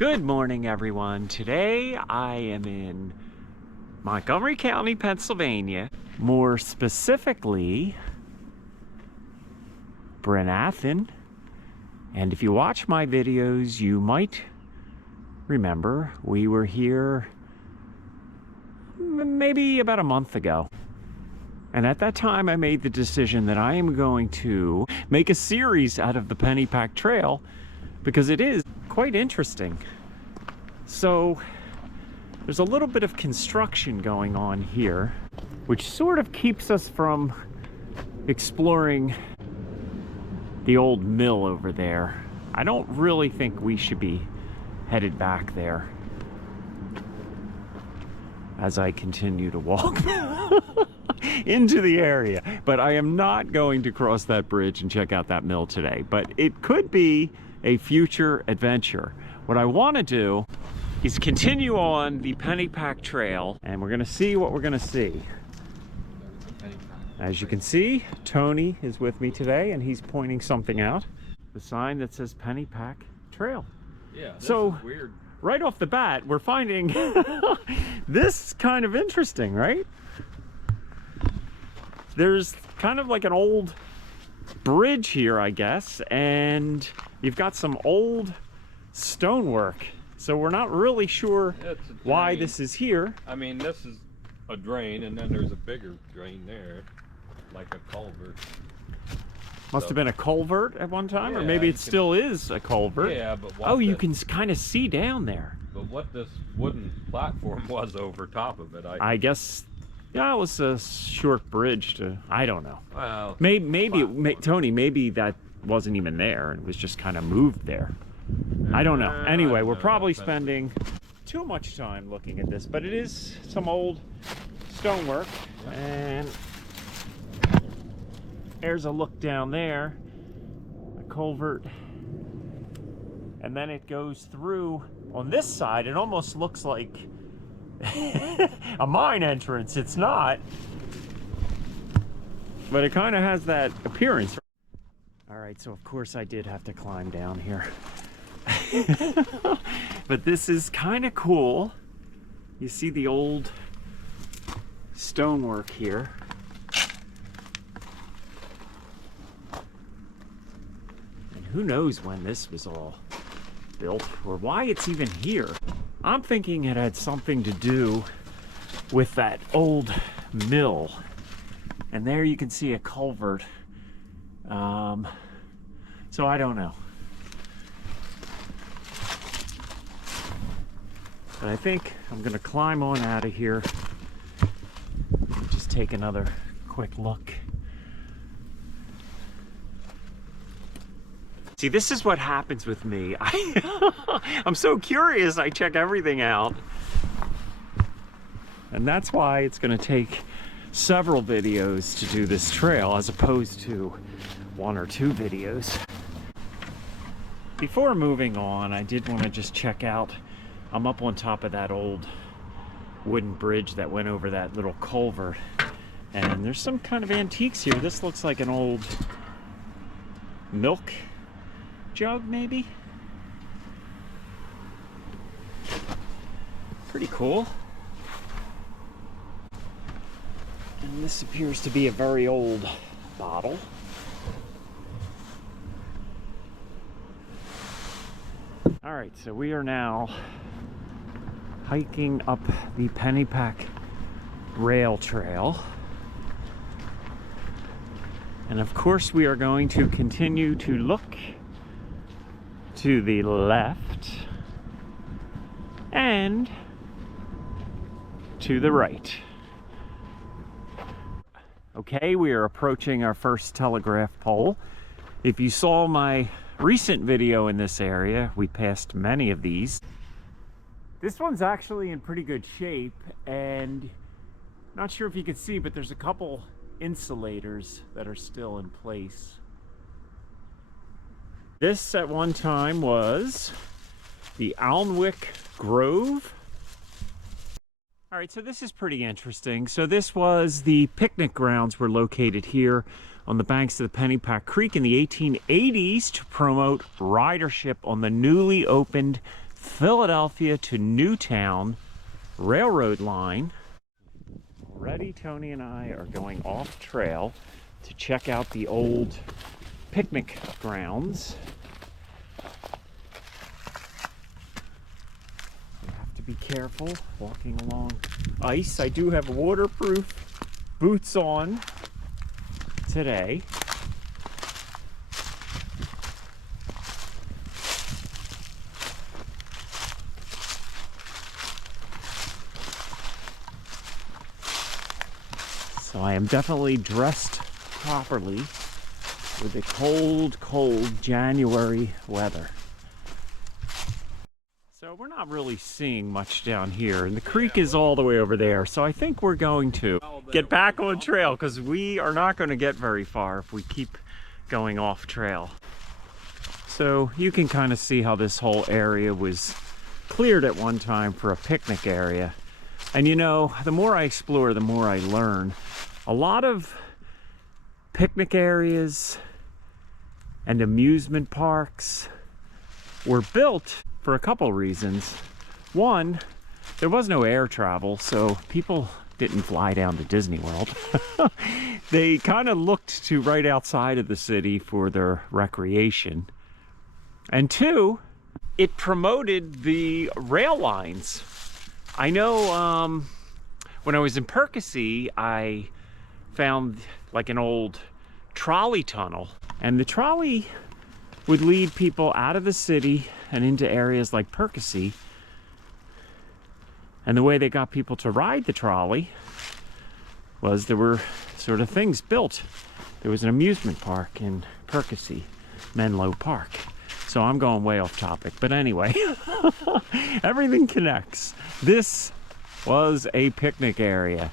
Good morning, everyone. Today I am in Montgomery County, Pennsylvania. More specifically, Brynathan. And if you watch my videos, you might remember we were here maybe about a month ago. And at that time, I made the decision that I am going to make a series out of the Pennypack Trail because it is quite interesting. So there's a little bit of construction going on here, which sort of keeps us from exploring the old mill over there. I don't really think we should be headed back there as I continue to walk into the area. But I am not going to cross that bridge and check out that mill today. But it could be a future adventure. What I want to do is continue on the Pennypack Trail, and we're going to see what we're going to see. As you can see, Tony is with me today, and he's pointing something out. The sign that says Pennypack Trail. Yeah, this so is weird. Right off the bat, we're finding this kind of interesting, right? There's kind of like an old bridge here, I guess, and you've got some old stonework. So we're not really sure why this is here. I mean, this is a drain, and then there's a bigger drain there, like a culvert. Must have been a culvert at one time, or maybe it still is a culvert. Yeah, but oh, you can kind of see down there. But what this wooden platform was over top of it, I guess, yeah, it was a short bridge to, I don't know. Well, maybe Tony, maybe that wasn't even there, and it was just kind of moved there. I don't know. Anyway, we're probably spending too much time looking at this, but it is some old stonework, and there's a look down there, a culvert, and then it goes through on this side. It almost looks like a mine entrance. It's not, but it kind of has that appearance. All right, so of course I did have to climb down here. But this is kind of cool. You see the old stonework here. And who knows when this was all built or why it's even here. I'm thinking it had something to do with that old mill. And there you can see a culvert. So I don't know. But I think I'm gonna climb on out of here. Just take another quick look. See, this is what happens with me. I'm so curious, I check everything out. And that's why it's gonna take several videos to do this trail as opposed to one or two videos. Before moving on, I did want to just check out, I'm up on top of that old wooden bridge that went over that little culvert, and there's some kind of antiques here. This looks like an old milk jug, maybe? Pretty cool. And this appears to be a very old bottle. All right, so we are now hiking up the Pennypack Rail Trail. And of course we are going to continue to look to the left and to the right. Okay, we are approaching our first telegraph pole. If you saw my recent video in this area, we passed many of these. This one's actually in pretty good shape, and not sure if you can see, but there's a couple insulators that are still in place. This at one time was the Alnwick Grove. All right, so this is pretty interesting. So this was the picnic grounds were located here on the banks of the Pennypack Creek in the 1880s to promote ridership on the newly opened Philadelphia to Newtown railroad line. Already Tony and I are going off trail to check out the old picnic grounds. You have to be careful walking along ice. I do have waterproof boots on today. So I am definitely dressed properly with the cold, cold January weather. So we're not really seeing much down here, and the creek is all the way over there. So I think we're going to get back on trail because we are not going to get very far if we keep going off trail. So you can kind of see how this whole area was cleared at one time for a picnic area. And you know, the more I explore, the more I learn. A lot of picnic areas and amusement parks were built for a couple reasons. One, there was no air travel, so people didn't fly down to Disney World. They kind of looked to right outside of the city for their recreation. And two, it promoted the rail lines. I know when I was in Percy, I found like an old trolley tunnel, and the trolley would lead people out of the city and into areas like Percy. And the way they got people to ride the trolley was there were sort of things built. There was an amusement park in Percy, Menlo Park. So I'm going way off topic, but anyway, everything connects. This was a picnic area.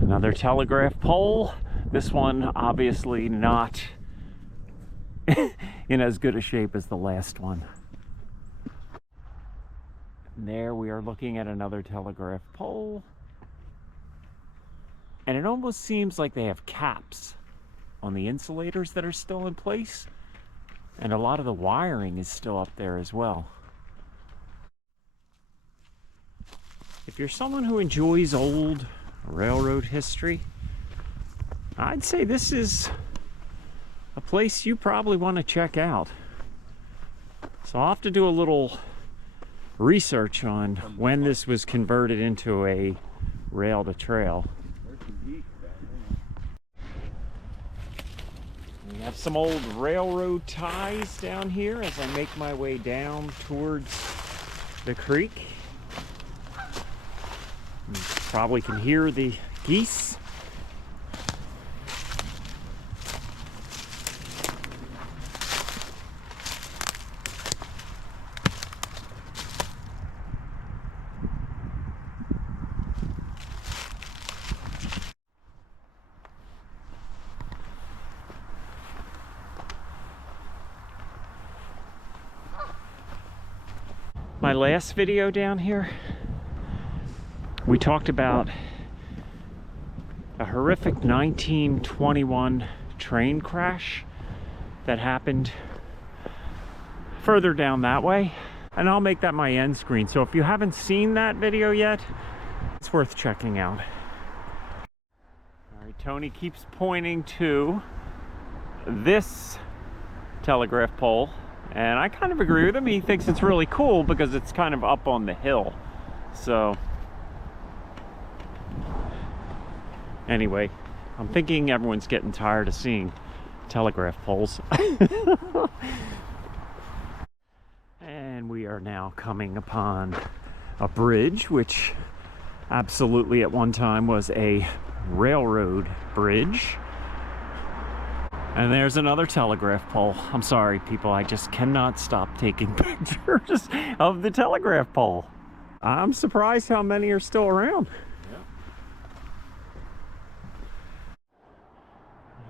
Another telegraph pole. This one obviously not in as good a shape as the last one. And there we are looking at another telegraph pole. And it almost seems like they have caps on the insulators that are still in place. And a lot of the wiring is still up there as well. If you're someone who enjoys old railroad history, I'd say this is a place you probably want to check out. So I'll have to do a little research on when this was converted into a rail to trail. We have some old railroad ties down here as I make my way down towards the creek. You probably can hear the geese. My last video down here, we talked about a horrific 1921 train crash that happened further down that way, and I'll make that my end screen. So if you haven't seen that video yet, it's worth checking out. All right, Tony keeps pointing to this telegraph pole, and I kind of agree with him. He thinks it's really cool because it's kind of up on the hill. So anyway, I'm thinking everyone's getting tired of seeing telegraph poles. And we are now coming upon a bridge, which absolutely at one time was a railroad bridge. And there's another telegraph pole. I'm sorry, people, I just cannot stop taking pictures of the telegraph pole. I'm surprised how many are still around. Yeah.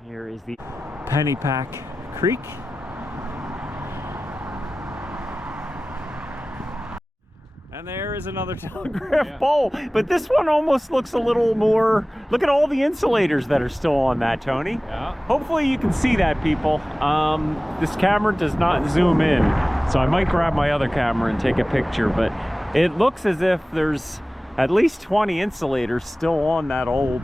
Here is the Pennypack Creek. And there is is another telegraph pole, but this one almost looks a little more, look at all the insulators that are still on that, Tony. Yeah. Hopefully you can see that, people. This camera does not zoom in, so I might grab my other camera and take a picture, but it looks as if there's at least 20 insulators still on that old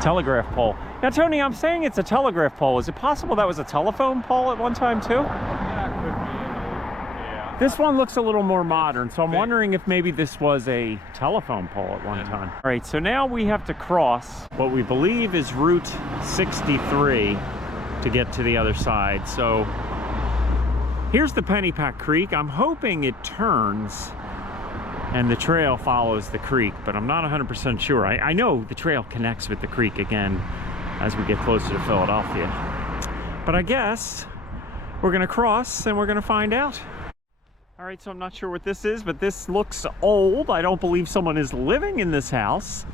telegraph pole. Now, Tony, I'm saying it's a telegraph pole. Is it possible that was a telephone pole at one time, too? Yeah, it could be. Yeah. This one looks a little more modern, so I'm wondering if maybe this was a telephone pole at one time. All right, so now we have to cross what we believe is Route 63 to get to the other side. So here's the Pennypack Creek. I'm hoping it turns and the trail follows the creek, but I'm not 100% sure. I know the trail connects with the creek again as we get closer to Philadelphia. But I guess we're gonna cross and we're gonna find out. All right, so I'm not sure what this is, but this looks old. I don't believe someone is living in this house,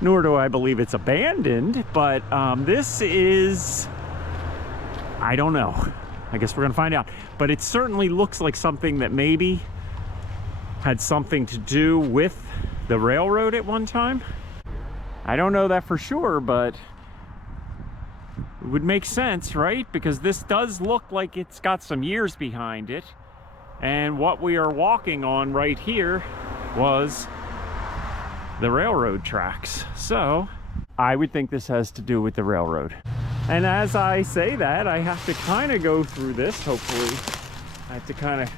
nor do I believe it's abandoned, but this is, I don't know. I guess we're gonna find out. But it certainly looks like something that maybe had something to do with the railroad at one time. I don't know that for sure, but it would make sense, right? Because this does look like it's got some years behind it. And what we are walking on right here was the railroad tracks. So I would think this has to do with the railroad. And as I say that, I have to kind of go through this, hopefully. I have to kind of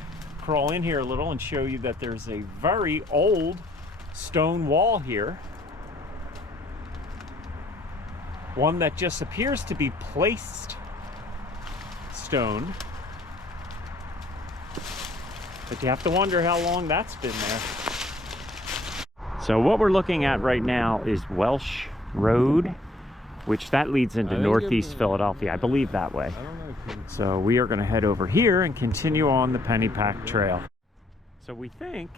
crawl in here a little and show you that there's a very old stone wall here. One that just appears to be placed stone. But you have to wonder how long that's been there. So what we're looking at right now is Welsh Road, which that leads into northeast Philadelphia. I believe that way. So we are going to head over here and continue on the Pennypack Trail. So we think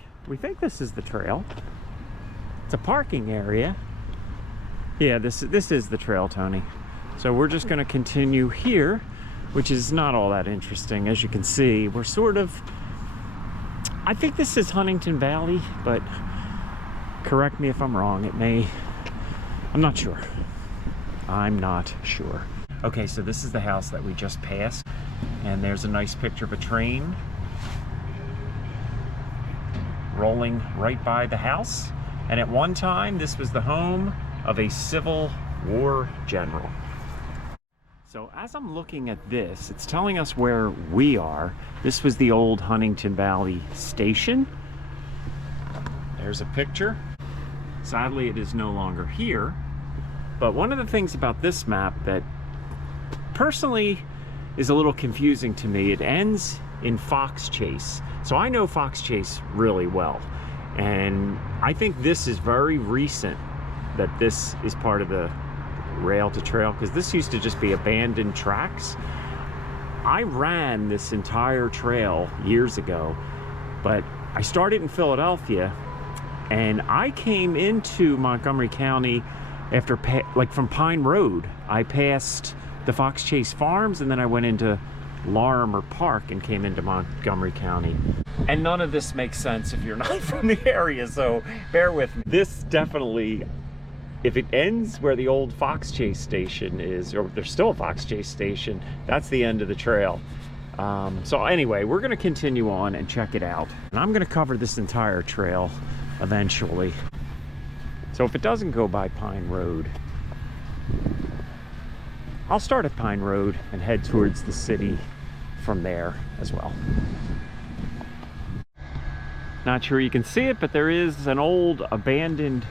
this is the trail. It's a parking area. Yeah, this is the trail, Tony. So we're just going to continue here, which is not all that interesting. As you can see, we're sort of, I think this is Huntingdon Valley, but correct me if I'm wrong. It may, I'm not sure. I'm not sure. Okay, so this is the house that we just passed, and there's a nice picture of a train rolling right by the house. And at one time, this was the home of a Civil War general. So as I'm looking at this, it's telling us where we are. This was the old Huntingdon Valley station. There's a picture. Sadly, it is no longer here. But one of the things about this map that personally is a little confusing to me, it ends in Fox Chase. So I know Fox Chase really well. And I think this is very recent that this is part of the rail to trail, because this used to just be abandoned tracks. I ran this entire trail years ago, but I started in Philadelphia and I came into Montgomery County after, like from Pine Road. I passed the Fox Chase Farms and then I went into Larimer Park and came into Montgomery County. And none of this makes sense if you're not from the area, so bear with me. This definitely, if it ends where the old Fox Chase station is, or there's still a Fox Chase station, that's the end of the trail. So anyway, we're gonna continue on and check it out. And I'm gonna cover this entire trail eventually. So if it doesn't go by Pine Road, I'll start at Pine Road and head towards the city from there as well. Not sure you can see it, but there is an old abandoned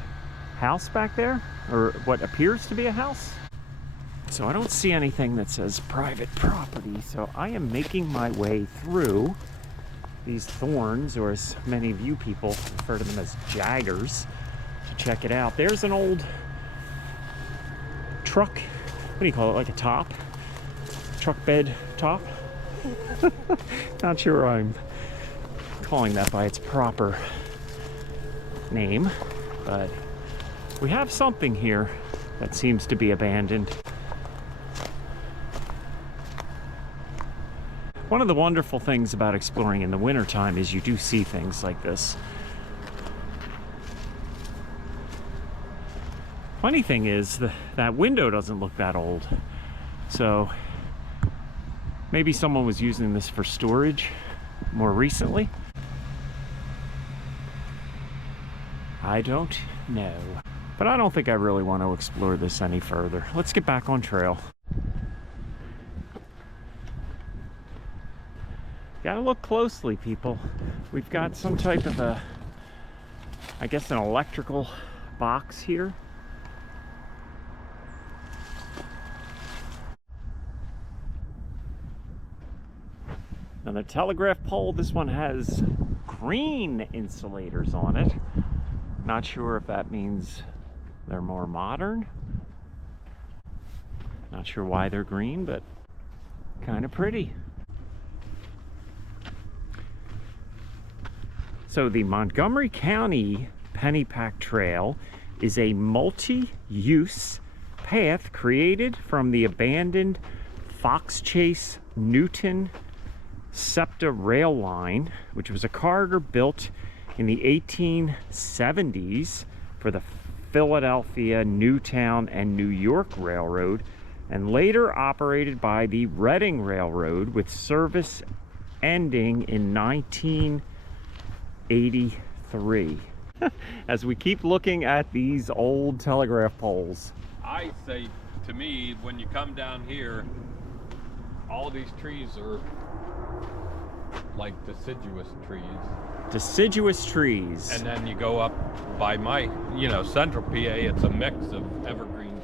house back there, or what appears to be a house. So I don't see anything that says private property, so I am making my way through these thorns, or as many of you people refer to them as jaggers, to check it out. There's an old truck, what do you call it, like a top? Truck bed top? Not sure I'm calling that by its proper name, but we have something here that seems to be abandoned. One of the wonderful things about exploring in the wintertime is you do see things like this. Funny thing is, that window doesn't look that old. So maybe someone was using this for storage more recently. I don't know. But I don't think I really want to explore this any further. Let's get back on trail. Gotta look closely, people. We've got some type of I guess an electrical box here. Another telegraph pole. This one has green insulators on it. Not sure if that means they're more modern. Not sure why they're green, but kind of pretty. So the Montgomery County Pennypack Trail is a multi-use path created from the abandoned Fox Chase Newton SEPTA rail line, which was a corridor built in the 1870s for the Philadelphia, Newtown, and New York Railroad, and later operated by the Reading Railroad, with service ending in 1983. As we keep looking at these old telegraph poles. I say, to me, when you come down here, all these trees are like deciduous trees. Deciduous trees. And then you go up by my, central PA, it's a mix of evergreens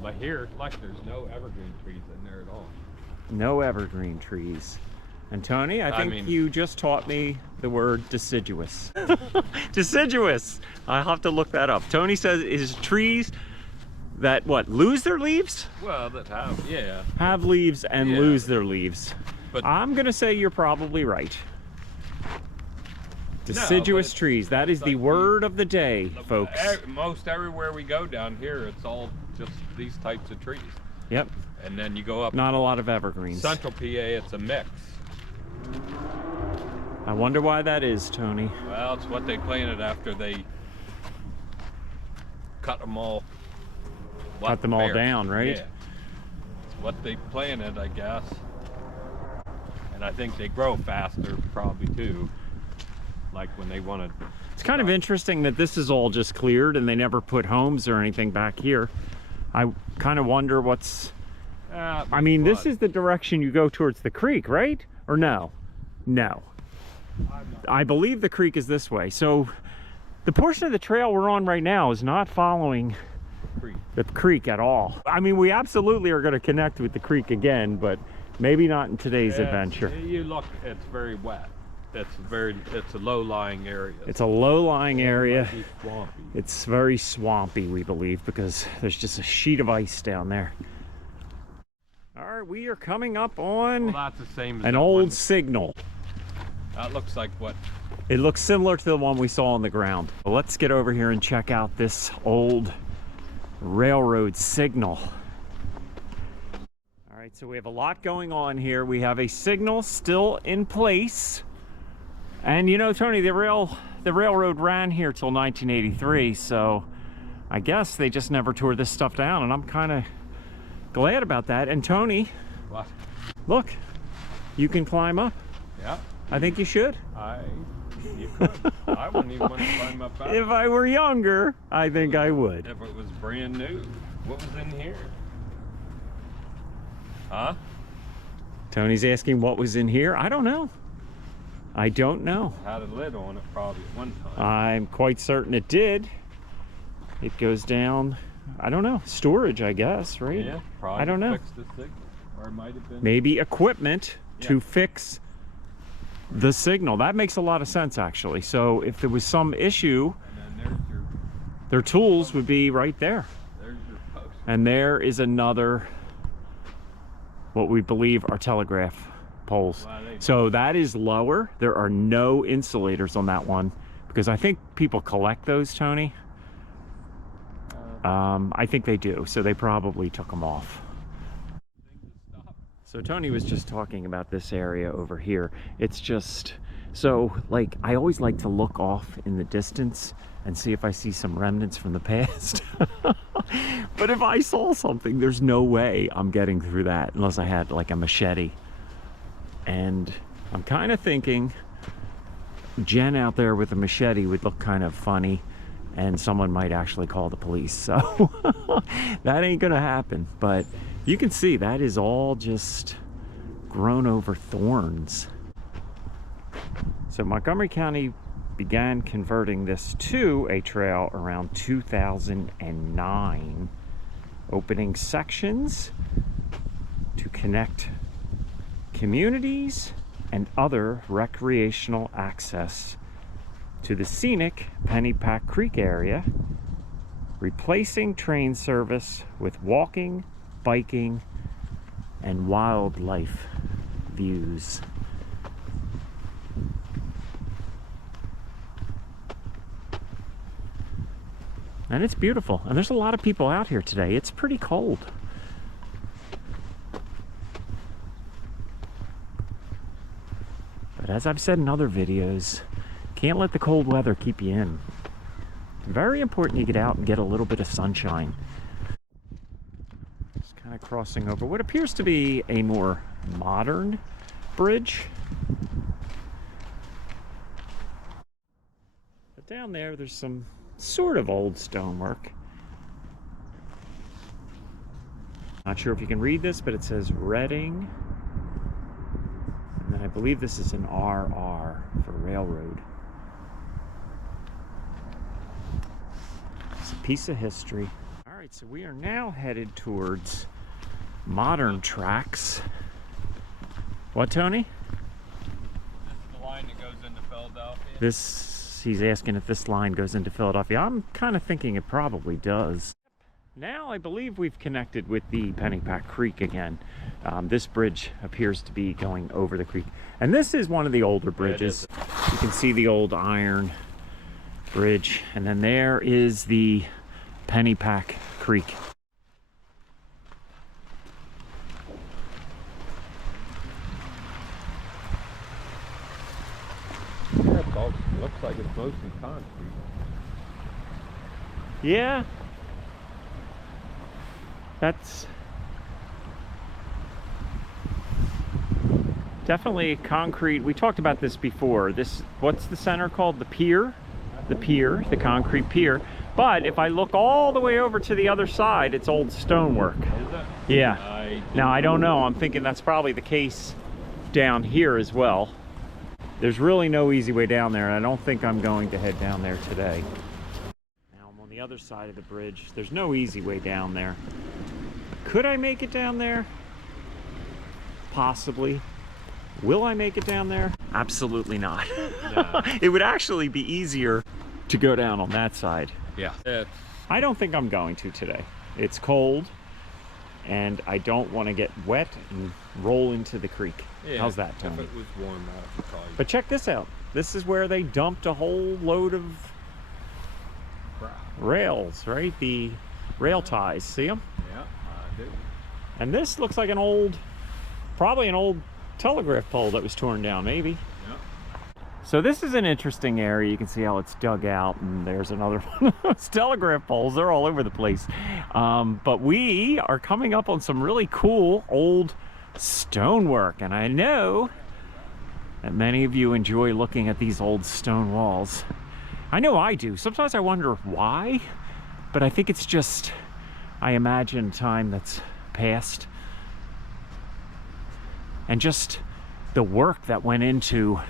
but here, like, there's no evergreen trees in there at all. No evergreen trees. And Tony, I think you just taught me the word deciduous. Deciduous! I'll have to look that up. Tony says is trees that, lose their leaves? Well, that have, yeah. Have leaves and lose their leaves. But I'm gonna say you're probably right. Deciduous trees. That is the word of the day, folks. Most everywhere we go down here, it's all just these types of trees. Yep. And then you go up. Not a lot of evergreens. Central PA, it's a mix. I wonder why that is, Tony. Well, it's what they planted after they cut them all. Cut them all down, right? Yeah. It's what they planted, I guess. And I think they grow faster, probably too. Like when they wanted. It's kind of interesting that this is all just cleared and they never put homes or anything back here. I kind of wonder what's. I mean, this is the direction you go towards the creek, right? Or no? No. I believe the creek is this way. So the portion of the trail we're on right now is not following the creek at all. I mean, we absolutely are going to connect with the creek again, but maybe not in today's adventure. You look, it's very wet. It's a low-lying area. It's a low-lying area. Swampy. It's very swampy, we believe, because there's just a sheet of ice down there. All right, we are coming up on that's the same as an old signal. That looks like what? It looks similar to the one we saw on the ground. Well, let's get over here and check out this old railroad signal. All right, so we have a lot going on here. We have a signal still in place. And Tony, the railroad ran here till 1983, so I guess they just never tore this stuff down, and I'm kind of glad about that. And Tony, what? Look, you can climb up. Yeah. I think you should. You could. I wouldn't even want to climb up that. If I were younger, I think I would. If it was brand new. What was in here? Huh? Tony's asking what was in here. I don't know. I don't know. It had a lid on it probably at one time. I'm quite certain it did. It goes down, I don't know, storage, I guess, right? Yeah, probably. I don't know. Fix the signal, or it might have been. Maybe equipment to fix the signal. That makes a lot of sense, actually. So if there was some issue, and then there's their tools would be right there. There's your post. And there is another, what we believe are telegraph poles. Wow, So that is lower. There are no insulators on that one because I think people collect those, Tony. I think they do. So they probably took them off. So Tony was just talking about this area over here. It's just, so like, I always like to look off in the distance and see if I see some remnants from the past. But if I saw something, there's no way I'm getting through that unless I had like a machete. And I'm kind of thinking Jen out there with a machete would look kind of funny, and someone might actually call the police. So that ain't gonna happen. But you can see that is all just grown over thorns. So Montgomery County began converting this to a trail around 2009, opening sections to connect communities and other recreational access to the scenic Pennypack Creek area, replacing train service with walking, biking, and wildlife views. And it's beautiful, and there's a lot of people out here today. It's pretty cold. But as I've said in other videos, can't let the cold weather keep you in. It's very important you get out and get a little bit of sunshine. Just kind of crossing over what appears to be a more modern bridge. But down there's some sort of old stonework. Not sure if you can read this, but it says Reading. And then I believe this is an RR for railroad. It's a piece of history. All right, so we are now headed towards modern tracks. What, Tony? This is the line that goes into Philadelphia. He's asking if this line goes into Philadelphia. I'm kind of thinking it probably does. Now I believe we've connected with the Pennypack Creek again. This bridge appears to be going over the creek. And this is one of the older bridges. You can see the old iron bridge. And then there is the Pennypack Creek. Yeah, it looks like it's mostly concrete. Yeah. That's definitely concrete. We talked about this before. What's the center called? The pier? The concrete pier. But if I look all the way over to the other side, it's old stonework. Is it? Yeah. Now, I don't know. I'm thinking that's probably the case down here as well. There's really no easy way down there, and I don't think I'm going to head down there today. Now I'm on the other side of the bridge. There's no easy way down there. Could I make it down there? Possibly. Will I make it down there? Absolutely not. No. It would actually be easier to go down on that side. Yeah. I don't think I'm going to today. It's cold, and I don't want to get wet and roll into the creek. Yeah, how's that, Tony? If it was warm out, it'd probably... But check this out. This is where they dumped a whole load of rails, right? The rail ties. See them? Yeah, I do. And this looks like probably an old telegraph pole that was torn down, maybe. Yeah. So this is an interesting area. You can see how it's dug out, and there's another one of those telegraph poles. They're all over the place. But we are coming up on some really cool old stonework, and I know that many of you enjoy looking at these old stone walls. I know I do. Sometimes I wonder why, but I think it's just, I imagine time that's passed and just the work that went into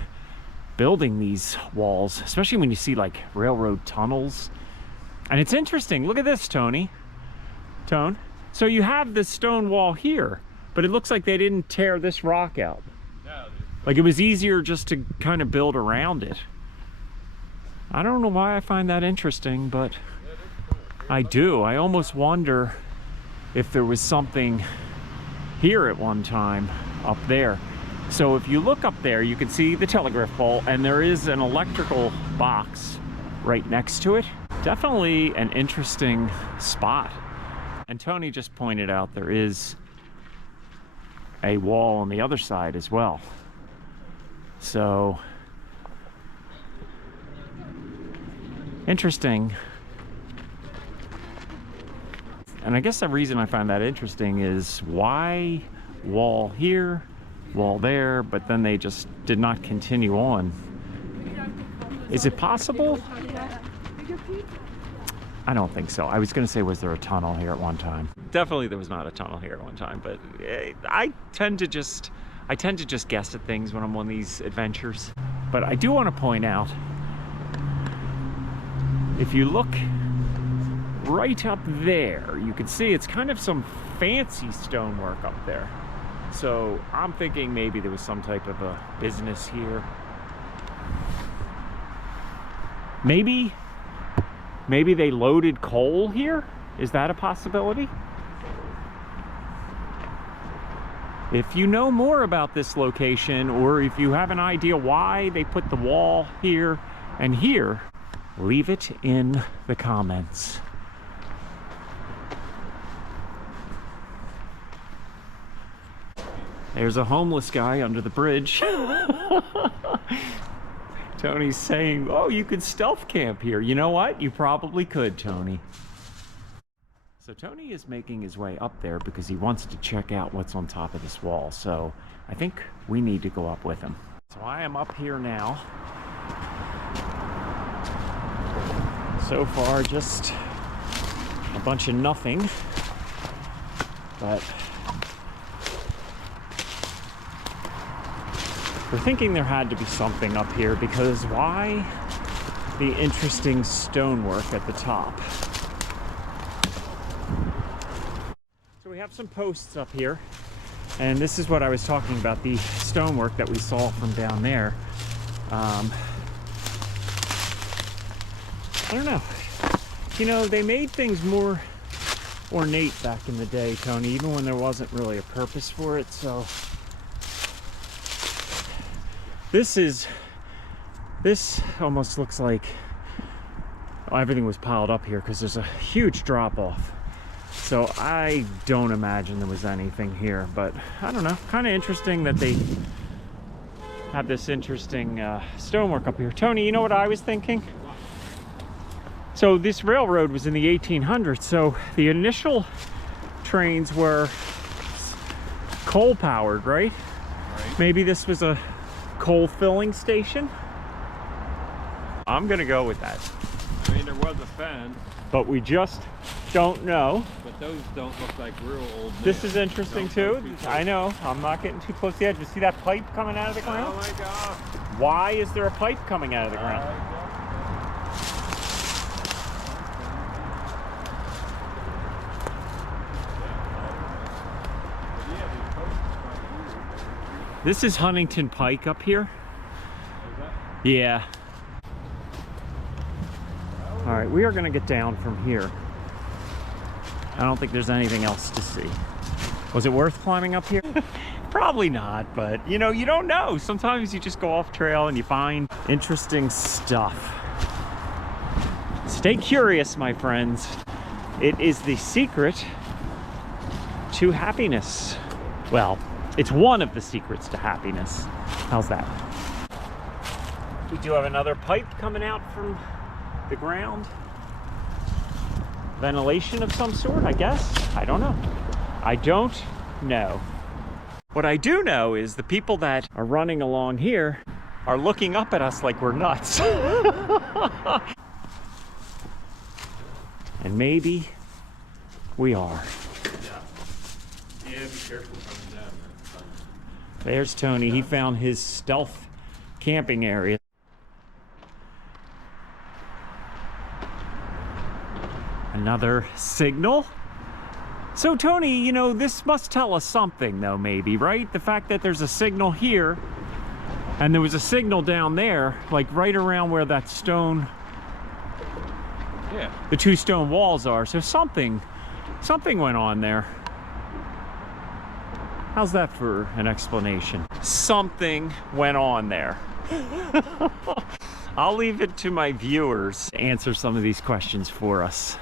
building these walls, especially when you see like railroad tunnels. And it's interesting. Look at this, Tone. So you have this stone wall here, but it looks like they didn't tear this rock out. No, like it was easier just to kind of build around it. I don't know why I find that interesting, but I do. I almost wonder if there was something here at one time up there. So if you look up there, you can see the telegraph pole, and there is an electrical box right next to it. Definitely an interesting spot. And Tony just pointed out there is a wall on the other side as well. So, interesting. And I guess the reason I find that interesting is why wall here, wall there, but then they just did not continue on. Is it possible? I don't think so. I was going to say, was there a tunnel here at one time? Definitely there was not a tunnel here at one time, but I tend to just guess at things when I'm on these adventures. But I do want to point out, if you look right up there, you can see it's kind of some fancy stonework up there. So I'm thinking maybe there was some type of a business here. Maybe they loaded coal here? Is that a possibility? If you know more about this location, or if you have an idea why they put the wall here and here, leave it in the comments. There's a homeless guy under the bridge. Tony's saying, oh, you could stealth camp here. You know what? You probably could, Tony. So Tony is making his way up there because he wants to check out what's on top of this wall. So I think we need to go up with him. So I am up here now. So far, just a bunch of nothing. But we're thinking there had to be something up here, because why the interesting stonework at the top? So we have some posts up here, and this is what I was talking about, the stonework that we saw from down there. I don't know. You know, they made things more ornate back in the day, Tony, even when there wasn't really a purpose for it. So this almost looks like everything was piled up here because there's a huge drop off. So I don't imagine there was anything here, but I don't know. Kind of interesting that they have this interesting stonework up here. Tony, you know what I was thinking? So this railroad was in the 1800s, so the initial trains were coal powered, right? Maybe this was a coal filling station? I'm gonna go with that. I mean, there was a fence, but we just don't know. but those don't look like real old nails. This is interesting too. I know, I'm not getting too close to the edge. You see that pipe coming out of the ground? Oh my God. Why is there a pipe coming out of the ground? This is Huntingdon Pike up here. Yeah. All right, we are gonna get down from here. I don't think there's anything else to see. Was it worth climbing up here? Probably not, but you know, you don't know. Sometimes you just go off trail and you find interesting stuff. Stay curious, my friends. It is the secret to happiness. Well, it's one of the secrets to happiness. How's that? We do have another pipe coming out from the ground. Ventilation of some sort, I guess. I don't know. I don't know. What I do know is the people that are running along here are looking up at us like we're nuts. And maybe we are. Yeah, be careful coming down. There's Tony. He found his stealth camping area. Another signal. So Tony, you know, this must tell us something though, maybe, right? The fact that there's a signal here and there was a signal down there, like right around where that stone, Yeah. the two stone walls are. So something went on there. How's that for an explanation? Something went on there. I'll leave it to my viewers to answer some of these questions for us.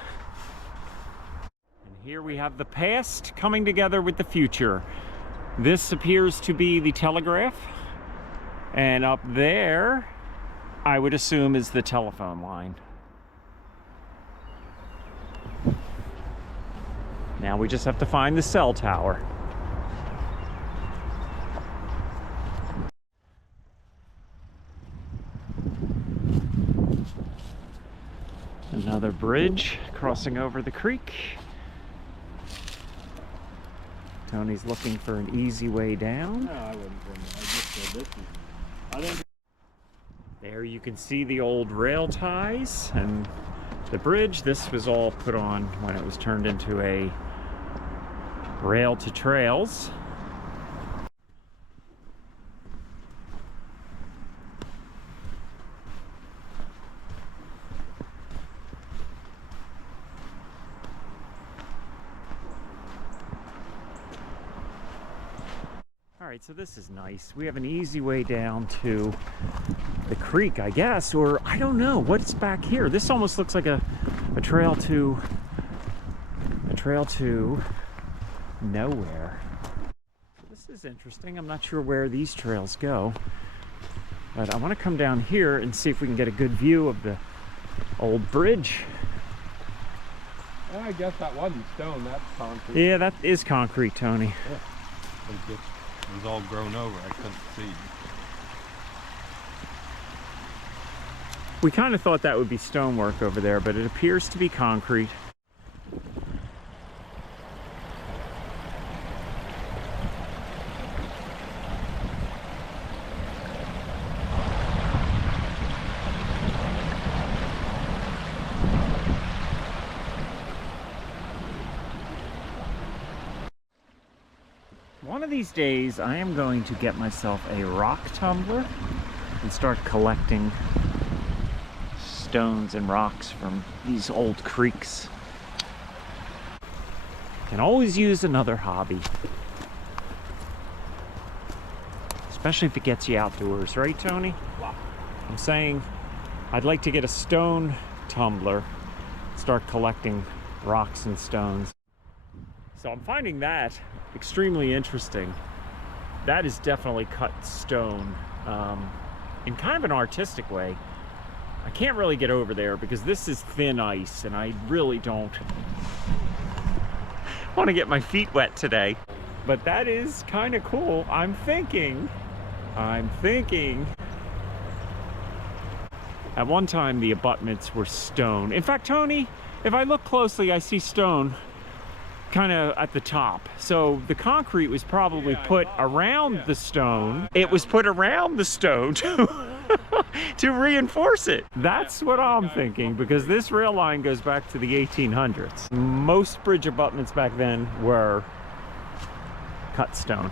And here we have the past coming together with the future. This appears to be the telegraph, and up there I would assume is the telephone line. Now we just have to find the cell tower. Another bridge crossing over the creek. Tony's looking for an easy way down. No, I wouldn't bring it. I just said this is. I think. There you can see the old rail ties and the bridge. This was all put on when it was turned into a rail to trails. All right, so this is nice. We have an easy way down to the creek, I guess, or I don't know what's back here. This almost looks like a trail to nowhere. This is interesting. I'm not sure where these trails go, but I want to come down here and see if we can get a good view of the old bridge. I guess that wasn't stone, that's concrete. Yeah, that is concrete, Tony. Yeah. It was all grown over, I couldn't see. We kind of thought that would be stonework over there, but it appears to be concrete. One of these days, I am going to get myself a rock tumbler and start collecting stones and rocks from these old creeks. Can always use another hobby. Especially if it gets you outdoors, right, Tony? Wow. I'm saying I'd like to get a stone tumbler, start collecting rocks and stones. So I'm finding that extremely interesting. That is definitely cut stone in kind of an artistic way. I can't really get over there because this is thin ice and I really don't want to get my feet wet today. But that is kind of cool. I'm thinking at one time the abutments were stone. In fact, Tony, if I look closely, I see stone kind of at the top. So the concrete was probably put around the stone. It was put around the stone to reinforce it. That's what I'm thinking, because this rail line goes back to the 1800s. Most bridge abutments back then were cut stone.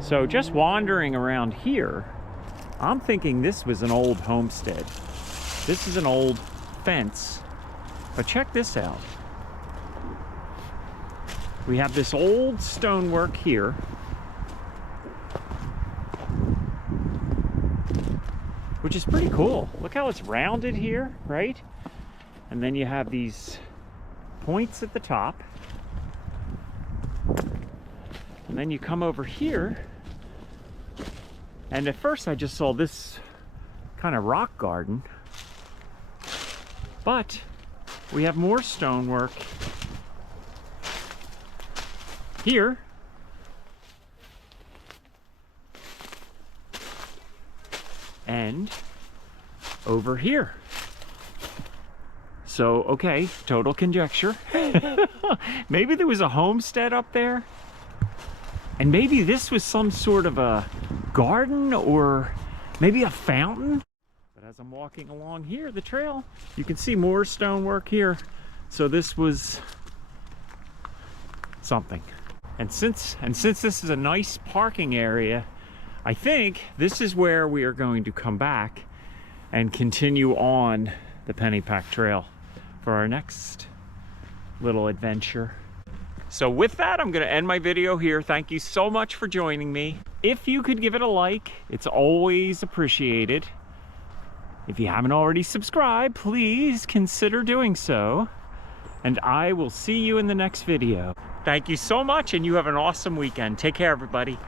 So just wandering around here, I'm thinking this was an old homestead. This is an old fence. But check this out. We have this old stonework here. Which is pretty cool. Look how it's rounded here, right? And then you have these points at the top. And then you come over here. And at first I just saw this kind of rock garden. But we have more stonework here. And over here. So, okay, total conjecture. Maybe there was a homestead up there. And maybe this was some sort of a garden or maybe a fountain. As I'm walking along here, the trail, you can see more stonework here. So this was something. And since this is a nice parking area, I think this is where we are going to come back and continue on the Pennypack Trail for our next little adventure. So with that, I'm going to end my video here. Thank you so much for joining me. If you could give it a like, it's always appreciated. If you haven't already subscribed, please consider doing so. And I will see you in the next video. Thank you so much, and you have an awesome weekend. Take care, everybody.